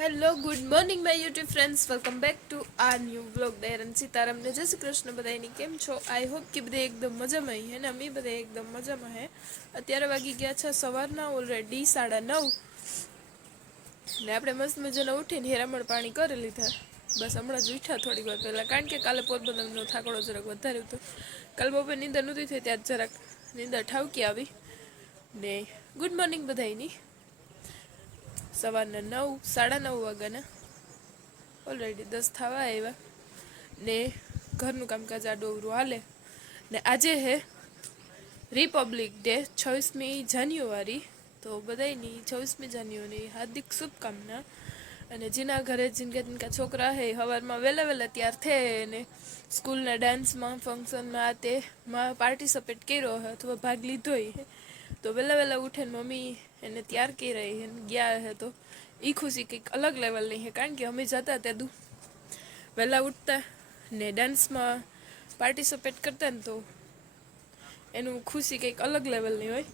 Hello good morning my YouTube friends, welcome back to our new vlog. Dayaram સીતારામને જય શ્રી કૃષ્ણ. બધાની કેમ છો? આઈ હોપ કે બધે એકદમ મજામાં હે ને અમે બધા એકદમ મજામાં હે. અત્યારે વાગી ગયા છે સવારના ઓલરેડી 9:30 ને આપણે મસ્ત મજાના ઉઠીને હેરામણ પાણી કરી લીધા. બસ હમણાં જ ઉઠ્યા થોડીક વાર પહેલાં, કારણ કે કાલે પોરબંદરનો થાકડો જરાક વધારે હતો. કાલે બપોર નીંદર નહોતી થઈ, ત્યાં જરાક નીંદર ઠાવકી આવી ને. ગુડ મોર્નિંગ બધાની. સવારના 9:30 વાગ્યાના ઓલરેડી 10 થવા આવ્યા ને. ઘરનું કામકાજ આડોવરું હાલે ને. આજે હે રિપબ્લિક ડે, 26મી જાન્યુઆરી. તો બધાની 26મી જાન્યુઆરી હાર્દિક શુભકામના. અને જેના ઘરે જીનકા છોકરા હે સવારમાં વહેલા વહેલા તૈયાર થાય ને સ્કૂલના ડાન્સમાં ફંક્શનમાં આ તેમાં પાર્ટિસિપેટ કર્યો હોય અથવા ભાગ લીધો હોય તો વહેલા વહેલા ઉઠે ને મમ્મી એને તૈયાર કરી ગયા હે તો એ ખુશી કંઈક અલગ લેવલની છે. કારણ કે અમે જતા ત્યાં વહેલા ઉઠતા ને ડાન્સમાં પાર્ટિસિપેટ કરતા ને તો એનું ખુશી કંઈક અલગ લેવલની હોય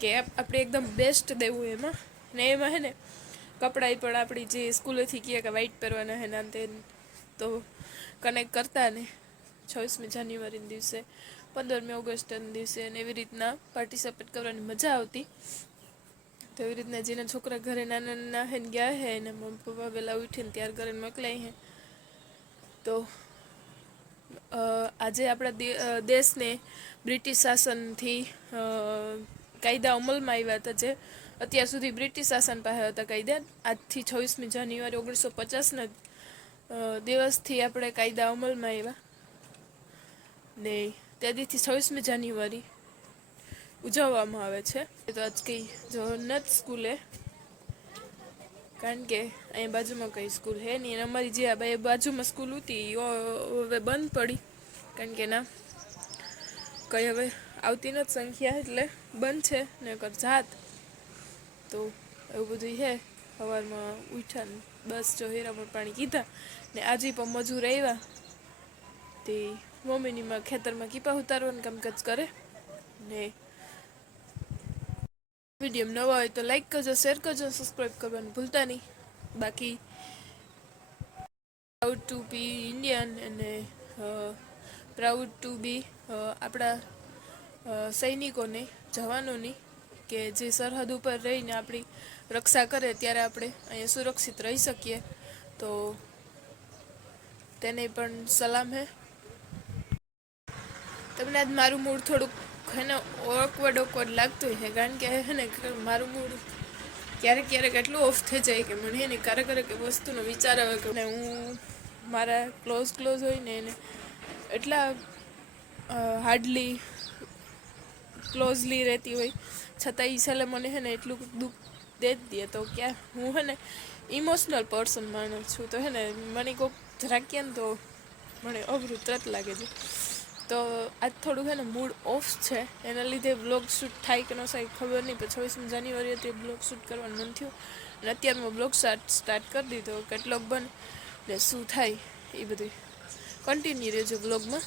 કે આપણે એકદમ બેસ્ટ દેવું એમાં. ને એમાં હે ને કપડાં પણ આપણી જે સ્કૂલેથી કહે કે વાઇટ પહેરવાના હે ના તે તો કનેક્ટ કરતા ને 26મી જાન્યુઆરીના દિવસે, 15મી ઓગસ્ટના દિવસે ને એવી રીતના પાર્ટિસિપેટ કરવાની મજા આવતી. તો એવી રીતના જેના છોકરા ઘરે નાના નાના હે ગયા હે ને મમ્મી પપ્પા વહેલા ઉઠીને તૈયાર કરીને મોકલાય હે. તો આજે આપણા દેશને બ્રિટિશ શાસનથી કાયદા અમલમાં આવ્યા હતા. જે અત્યાર સુધી બ્રિટિશ શાસન પાસે હતા કાયદા. આજથી 26મી જાન્યુઆરી 1950ના દિવસથી આપણે કાયદા અમલમાં આવ્યા ને. ત્યારથી 26મી જાન્યુઆરી ઉજવવામાં આવે છે. તો આજ કંઈ જગન્નાથ સ્કૂલે, કારણ કે અહીં બાજુમાં કંઈ સ્કૂલ હે નહીં. અને અમારી જે આ બાજુમાં સ્કૂલ હતી એ હવે બંધ પડી, કારણ કે ના કંઈ હવે આવતી નથી સંખ્યા એટલે બંધ છે. ને કર જાત તો એવું બધું છે. સવારમાં ઉઠ્યા ને બસ જો હેરામણ પાણી કીધા ને. આજે પણ મજૂર આવ્યા તે મમ્મીની માં ખેતરમાં કીપા ઉતારવાનું કામકાજ કરે ને. વિડીયો નવા હોય તો લાઈક કરજો, શેર કરજો, સબસ્ક્રાઈબ કરવાનું ભૂલતા નહીં. બાકી પ્રાઉડ ટુ બી ઇન્ડિયન અને પ્રાઉડ ટુ બી આપણા સૈનિકોને, જવાનોની કે જે સરહદ ઉપર રહીને આપણી રક્ષા કરે ત્યારે આપણે અહીંયા સુરક્ષિત રહી શકીએ. તો તેને પણ સલામ હે. તમને આજ મારું મૂડ થોડુંક હે ને ઓકવર્ડ લાગતું છે, કારણ કે હે ને મારું મૂડ ક્યારેક ક્યારેક એટલું ઓફ થઈ જાય કે મને એને ક્યારેક વસ્તુનો વિચાર આવે કે હું મારા ક્લોઝ હોય ને એને એટલા હાર્ડલી ક્લોઝલી રહેતી હોય છતાં એ છેલ્લે મને હે ને એટલું દુઃખ દે જ દે. તો ક્યાં હું હે ને ઇમોશનલ પર્સન માણસ છું. તો હે ને મને કોઈક રાખીએ ને તો મને અઘરું તરત લાગે છે. તો આજ થોડુંક હે ને મૂડ ઓફ છે, એના લીધે બ્લોગ શૂટ થાય કે ન થાય ખબર નહીં. પણ 26મી જાન્યુઆરી હતી બ્લોગ શૂટ કરવાનું મન થયું અને અત્યારમાં બ્લોગ સ્ટાર્ટ કરી દીધો. કેટલોક બને ને શું થાય એ બધું કન્ટિન્યુ રહેજો બ્લોગમાં.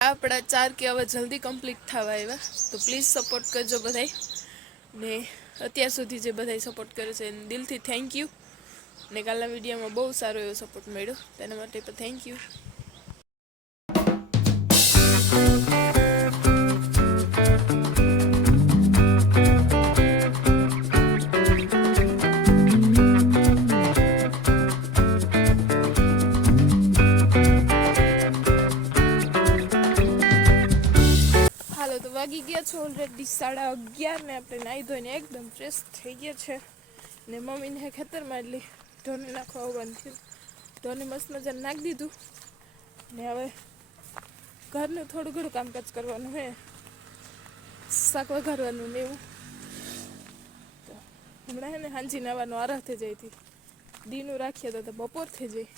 આપણા 4 કે હવે જલ્દી કમ્પ્લીટ થવા આવ્યા, તો પ્લીઝ સપોર્ટ કરજો બધાય ને. અત્યાર સુધી જે બધાય સપોર્ટ કરે છે એને દિલથી થેન્ક યુ. ને કાલના વિડીયોમાં બહુ સારો એવો સપોર્ટ મળ્યો, તેના માટે પણ થેન્ક યુ. તો વાગી ગયા છો ઓલરેડી 11:30 ને. આપણે નાહી ધોઈને એકદમ ફ્રેશ થઈ ગયા છે ને. મમ્મીને ખેતરમાં એટલી ઢોરને નાખવા આવવાનું થયું. ઢોરને મસ્ત મજાને નાખી દીધું ને. હવે ઘરનું થોડું ઘણું કામકાજ કરવાનું હે, શાક વઘારવાનું ને એવું. તો હમણાં હે ને હાંજી નાવાનો આરાહ થઈ જાય હતી. દીનું રાખીએ તો બપોર થઈ જાય.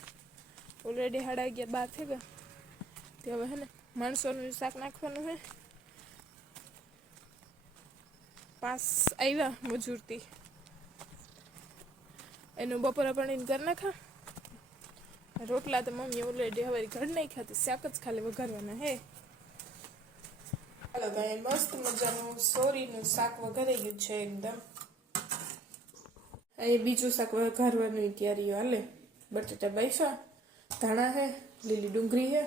ઓલરેડી 11:30 થઈ ગયા. તે હવે હે ને માણસોનું શાક નાખવાનું હે. 5 આવ્યા મજૂરથી, એનું બપોરા પાણીને ઘર નાખા. રોટલા તો મમ્મી ઓલરેડી હવે ઘર નાખ્યા હતી, શાક જ ખાલી વઘારવાના હે. હાલો ભાઈ, મસ્ત મજાનું સોરીનું શાક વઘારાઈ ગયું છે એકદમ. અહીં બીજું શાક વઘારવાની તૈયારીઓ હાલે. બટેટા બાફા, ધાણા હે, લીલી ડુંગળી હે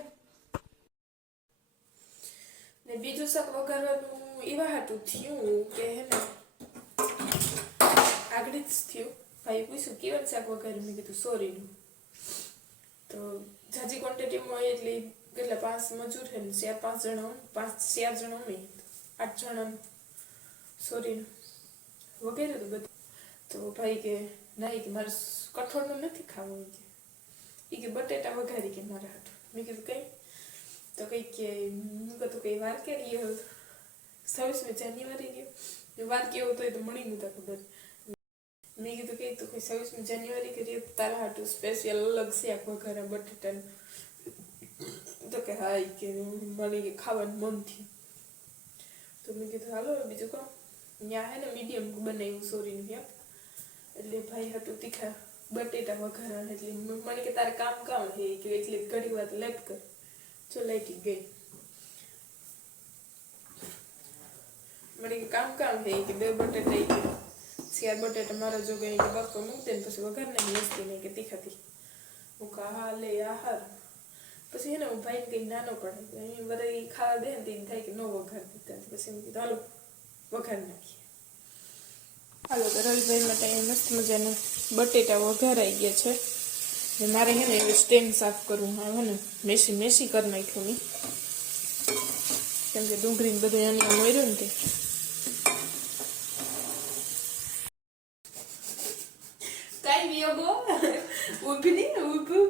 ને બીજું શાક વઘારવાનું એવા હાટું થયું કે હે ને આગળ જ થયું. ભાઈ પૂછ્યું કેવું શાક વઘાર્યું, મેં કીધું સોરીનું. તો જાજી ક્વોન્ટિટીમાં હોય એટલે કેટલા 5 મજૂર છે ને 4 જણા 4 જણા અમે 8 જણા સોરીનું વગેરે તો બધું. તો ભાઈ કે ના કે મારે કઠોળનું નથી ખાવું, એ કે બટેટા વઘારી કે મારા હાટું. મેં કીધું કઈ તો કઈ કે હું કીધું કઈ વાર કેરી 26મી જાન્યુઆરી વાર કેવો તો એ તો મળી નતા ખબર. મેં કીધું કે તું કઈ 26મી જાન્યુઆરી કરીએ તારા હાટું સ્પેશિયલ અલગ શાક વઘારા બટેટાનું. તો કે હા કે મને કે ખાવાનું મન થયું. તો મેં કીધું હાલો બીજું કામ ત્યાં હે ને મીડિયમ બનાવ્યું સોરીનું શાક. એટલે ભાઈ હાટું તીખા બટેટા વઘારા. એટલે મને કે તારે કામ હે કે એટલે ઘણી વાર લેટ કર. જો લાઈટી ગઈ. મને કે કામ હે કે 2 બટેટા કે 4 બટેટા મારા જો ગઈ કે બાપા મૂક દે ને પછી વઘાર નાખી મસ્તી નહીં કે તીખાથી. હું કા હા લે આહાર. પછી એને હું ભાઈને કંઈ નાનો પડે અહીં બધા ખાવા દે ને તેને થાય કે નો વઘાર દીધા. પછી એમ કીધું હાલો વઘાર નાખીએ. હાલો તો રવિભાઈ માટે મસ્ત મજાના બટેટા વઘારાઈ ગયા છે. ને મારે હે ને એવું સ્ટેન્ડ સાફ કરવું આવે ને મેસી કરી નાખ્યું મેં, કેમ કે ડુંગળી બધું એને મોર્યું ને તે. કઈ વિયોગો ઊભી નહીં ઊભું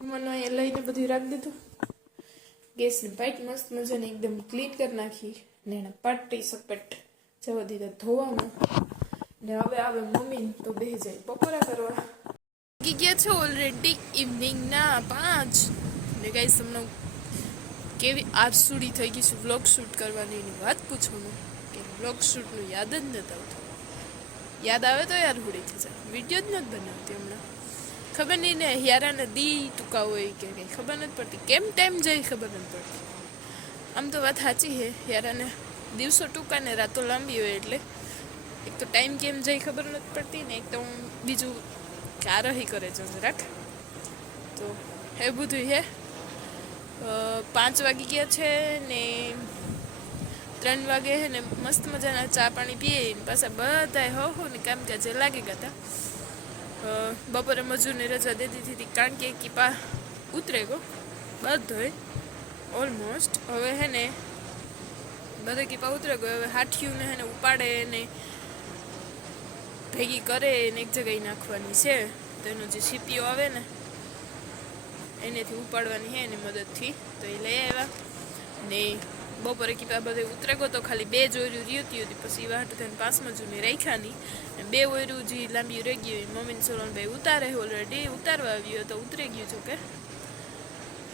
મને અહીંયા લઈને બધું રાખી દીધું. ગેસની પાઇપ મસ્ત મજાને એકદમ ક્લીન કરી નાખી ને એને પટ્ટી સપેટ જવા દીધા ધોવામાં. ને હવે આવે મમ્મી તો બેસી જાય બપોરા કરવા. વાગી ગયા છે ઓલરેડી ઇવનિંગના 5 ને ગાઈસ તમને કેવી આરસુડી થઈ ગઈ છે વ્લોગ શૂટ કરવાની એની વાત પૂછવાનું કે વ્લોગ શૂટનું યાદ જ નથી આવતું. યાદ આવે તો યાર હુડી થઈ જાય. વિડીયો જ નથી બનાવતી હમણાં. ખબર નહીં ને યારાને દી ટૂંકા હોય કે કંઈ ખબર નથી પડતી. કેમ ટાઈમ જાય ખબર નથી પડતી. આમ તો વાત સાચી છે યારાને દિવસો ટૂંકા ને રાતો લાંબી હોય એટલે એક તો ટાઈમ કેમ જાય ખબર નથી પડતી ને એક તો હું બીજું કારહી કરે છે જરાક. તો એ બધું હે 5 વાગી ગયા છે ને 3 વાગે હે ને મસ્ત મજાના ચા પાણી પીએ પાછા બધા હો ને કામકાજે લાગી ગયા હતા. બપોરે મજૂરની રજા દે દીધી હતી કારણ કે કીપા ઉતરે ગયો બધો ઓલમોસ્ટ. હવે હે ને બધો કીપા ઉતરે ગયો. હવે હાઠિયુંને હે ને ઉપાડે ને ભેગી કરે ને એક જગ્યાએ નાખવાની છે. તો એનો જે સીપીઓ આવે ને એનેથી ઉપાડવાની છે એની મદદથી. તો એ લઈ આવ્યા ને બપોરે કીપા બધે ઉતરે ગયો તો ખાલી 2 જ ઓર્યું રહ્યું હતી. પછી વાટું થઈને 5 મજૂરની રાખ્યાની ને 2 ઓર્યું જે લાંબી રહી ગયું મમ્મીને સોલનભાઈ ઉતારે ઓલરેડી ઉતારવા આવ્યો તો ઉતરી ગયું છું કે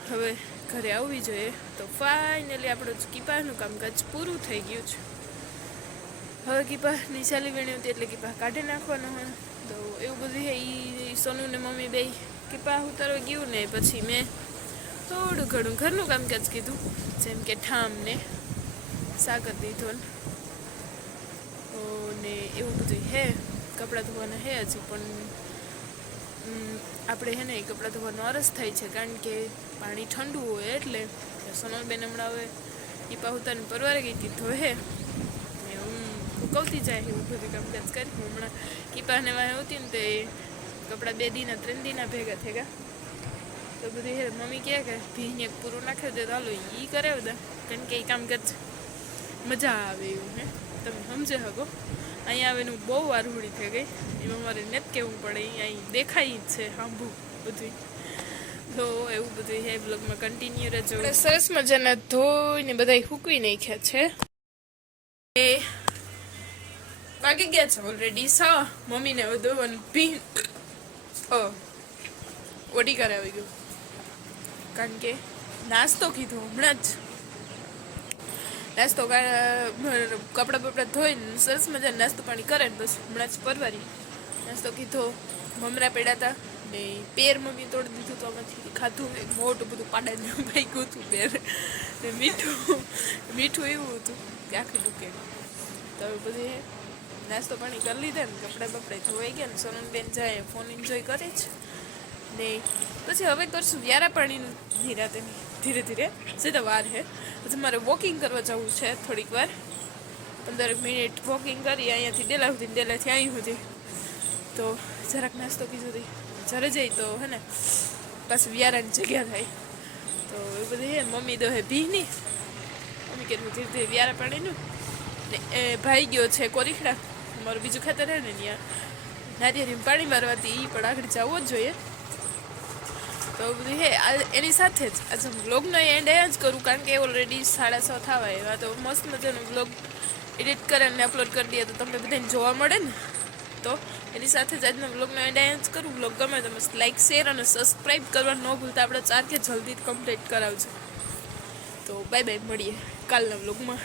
હવે ઘરે આવવી જોઈએ. તો ફાઇનલી આપણું કીપાનું કામકાજ પૂરું થઈ ગયું છે. હવે કીપા નિશાલી વીણી હતી એટલે કીપા કાઢી નાખવાનો હોય. તો એવું બધું છે એ સોનું ને મમ્મી બે કીપા ઉતારવા ગયું ને પછી મેં થોડું ઘણું ઘરનું કામકાજ કીધું જેમ કે ઠામને સાકર દીધો ને એવું બધું હે. કપડાં ધોવાના હે હજી પણ આપણે હે ને કપડાં ધોવાનો અરસ થાય છે કારણ કે પાણી ઠંડુ હોય એટલે. સોનલબેન હમણાં હવે કીપા ઉતારીને પરવારે ગઈ હતી ધોહે ને હું ઉકવતી જાય એવું બધું કામકાજ કરી. હમણાં કીપાને વાંહે હોતી ને તો એ કપડાં 2 દીના 3 દીના ભેગા થઈ ગયા. તો બધું હે મમ્મી કહે કે ભીને એક પૂરું નાખી દે તો હાલો એ કરે બધા કારણ કે એ કામકાજ મજા આવે એવું હે તમે સમજે શકો. અહીંયા આવીને બહુ વાર હુડી થઈ ગઈ એમાં મારે નથી કહેવું પડે અહીં દેખાય જ છે સાંભળું બધું. તો એવું બધું હે બ્લોગમાં કન્ટિન્યુ રહેજો. સરસ મજાના ધોઈને બધા સૂકવી નાખ્યા છે. એ વાગી ગયા છે ઓલરેડી 6. મમ્મીને બધું ભીન ઓડી કરે આવી ગયું કારણ કે નાસ્તો કીધો હમણાં જ. નાસ્તો કપડાં બપડા ધોઈને સરસ મજાનો નાસ્તો પાણી કરે ને બસ હમણાં જ પરવારી નાસ્તો કીધો. મમરા પડ્યા હતા ને પેર મમ્મી તોડી દીધું તો આમાંથી ખાધું. મોટું બધું પાડાને ભાઈ ગયું હતું પેર ને મીઠું એવું હતું કે આખી દુકે. તો બધું નાસ્તો પાણી કરી લીધા ને કપડાં બપડે ધોવાઈ ગયા ને સોનલબેન જાય ફોન એન્જોય કરે છે ને પછી હવે કરશું વ્યારા પાણીનું નિરાતે ધીરે ધીરે સીધા વાર છે પછી મારે વોકિંગ કરવા જવું છે થોડીક વાર 15 મિનિટ વોકિંગ કરી અહીંયાથી ડેલા સુધી ડેલાથી અહીં સુધી તો જરાક નાસ્તો કીધું હતી જરે જઈ તો હે ને પાછું વ્યારાની જગ્યા થાય તો એ બધી હે મમ્મી દો હે ભીની મમ્મી કેટલું ધીરે ધીરે વ્યારા પાણીનું ને એ ભાઈ ગયો છે કોરીખડા મારું બીજું ખેતર હે ને ત્યાં નારિયેળીમાં પાણી મારવાથી એ પણ આગળ જવો જ જોઈએ તો બધી હે એની સાથે જ આજે વ્લોગનો એન્ડ એ જ કરું કારણ કે ઓલરેડી 6:30 થવા એવા તો મસ્ત મજાનો વ્લોગ એડિટ કરે અને અપલોડ કરી દઈએ તો તમને બધાને જોવા મળે ને તો એની સાથે જ આજનો વ્લોગનો એન્ડ જ કરું વ્લોગ ગમે તો મસ્ત લાઈક શેર અને સબસ્ક્રાઈબ કરવા ન ભૂલતા આપણે 4K જલ્દી કમ્પ્લીટ કરાવજો તો બાય બાય મળીએ કાલના વ્લોગમાં